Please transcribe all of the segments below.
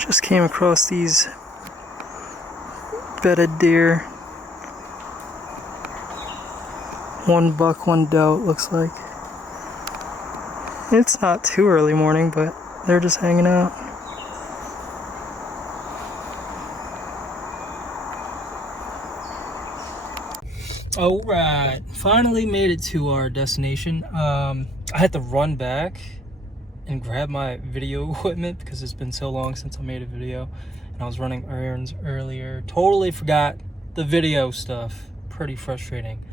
Just came across these bedded deer. One buck, one doe, it looks like. It's not too early morning, but they're just hanging out. Alright, finally made it to our destination. I had to run back and grab my video equipment because it's been so long since I made a video, and I was running errands earlier. Totally forgot the video stuff. Pretty frustrating.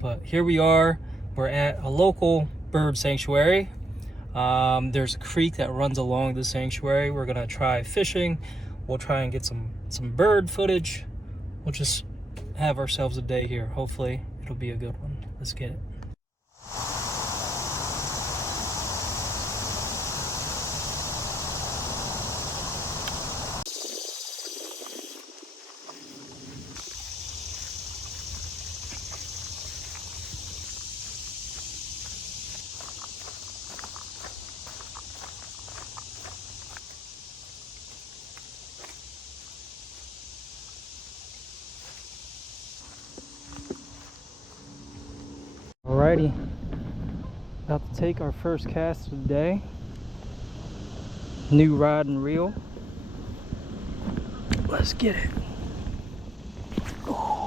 But here we are. We're at a local bird sanctuary. There's a creek that runs along the sanctuary. We're gonna try fishing. We'll try and get some bird footage. We'll just have ourselves a day here. Hopefully it'll be a good one. Let's get it. Alrighty, about to take our first cast of the day. New rod and reel. Let's get it. Oh.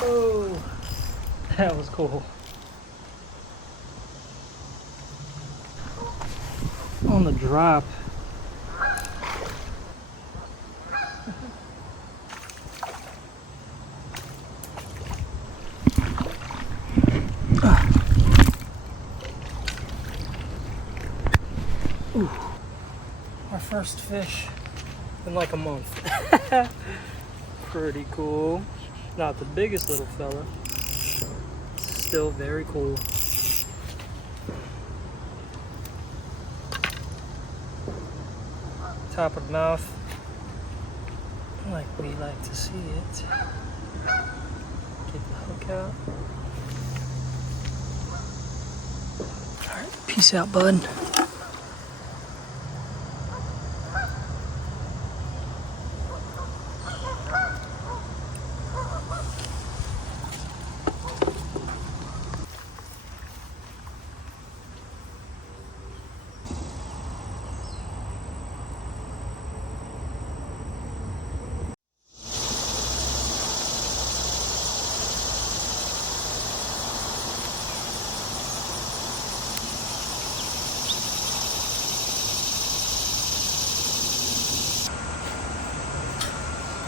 Oh, that was cool. On the drop. Ooh, our first fish in like a month. Pretty cool. Not the biggest little fella. Still very cool. Top of the mouth, like we like to see it. Get the hook out. Alright, peace out, bud.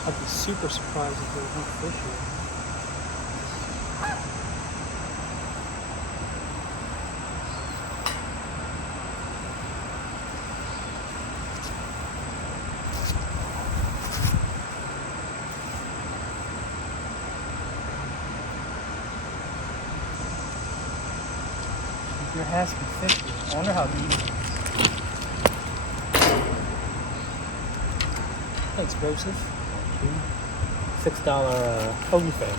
I'd be super surprised if there was no fish here. There has to be fish here. I wonder how deep. Thanks, Joseph. $6 hoagie thing.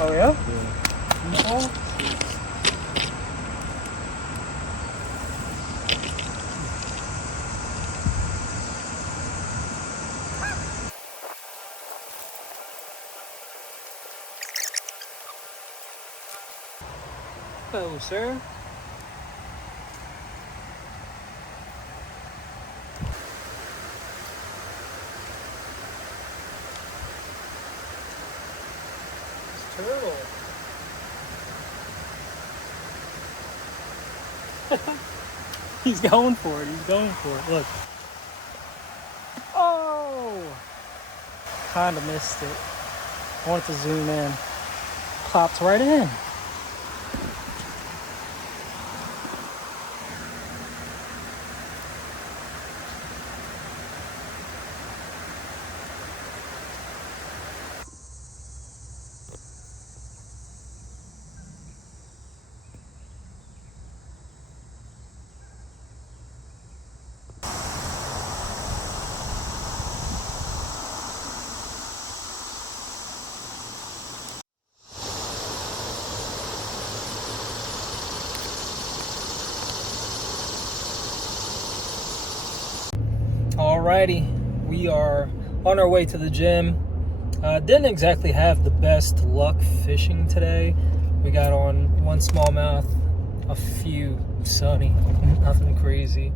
Oh yeah? Yeah. Hello, sir. Turtle. He's going for it. He's going for it. Look. Oh! Kind of missed it. I wanted to zoom in. Popped right in. Alrighty, we are on our way to the gym. Didn't exactly have the best luck fishing today. We got on one smallmouth, a few sunny, nothing crazy.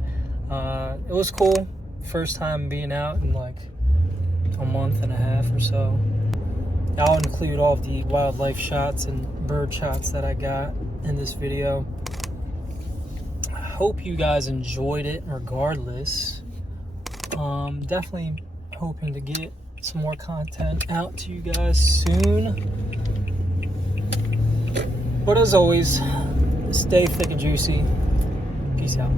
It was cool. First time being out in like a month and a half or so. I'll include all of the wildlife shots and bird shots that I got in this video. I hope you guys enjoyed it regardless. Definitely hoping to get some more content out to you guys soon. But as always, stay thick and juicy. Peace out.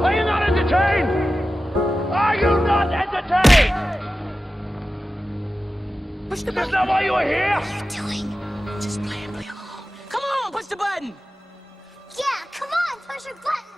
Are you not entertained? Are you not entertained? Push the That's button. not why you were here? What are you doing? Just play along. Come on, push the button. Yeah, come on, push your button.